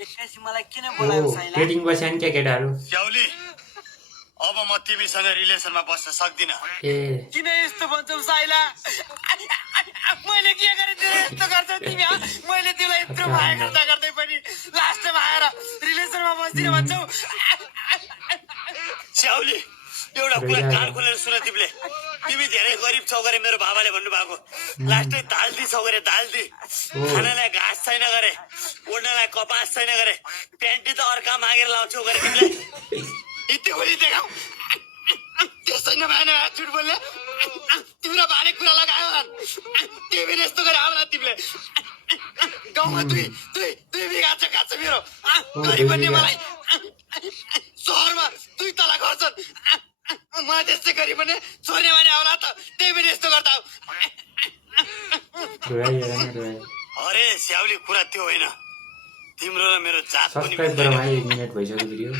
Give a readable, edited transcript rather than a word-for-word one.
एक्कासी मलाई किन बोलायो साइला? डेटिङ बस्या नि क्या केटाहरू? स्याउली अब म तिमीसँग रिलेसनमा बस्न सक्दिन। ए किन यस्तो भन्छौ साइला? मैले के गरेँ तिमीले यस्तो गर्छौ तिमी? मैले तिमीलाई यत्रो माया गर्दा गर्दै पनि लास्टमा आएर रिलेसनमा बस्दिन भन्छौ? स्याउली एउटा कुरा कान खोलेर सुन तिमीले। तिमी धेरै गरिब छौ गरे मेरो बाबाले भन्नुभएको। लास्टै दाल्दी छौ गरे दाल्दी। खानालाई घाँस छैन गरे, ओड्नलाई कपास छैन गरे, प्यान्टी त अर्का मागेर लाउँछौ गरे तिमीले। यति खोली देखाऊ। त्यसै नभएन झुट बोल्ने। तिम्रो भाने कुरा लगायो। तिमीले यस्तो गरे आउला तिमीले। गाउँमा दुई बिघा जग्गा छ मेरो। गरिब भन्ने मलाई सहरमा 2 तला घर छन्। म त्यस्तै गरिब भने छोड्ने भने आउला त। त्यही पनि यस्तो गर्दा अरे स्याउली कुरा त्यो होइन। तिम्रो र मेरो जात पनि सब्सक्राइब गरौँ है, 1 मिनेट भइसक्यो भिडियो।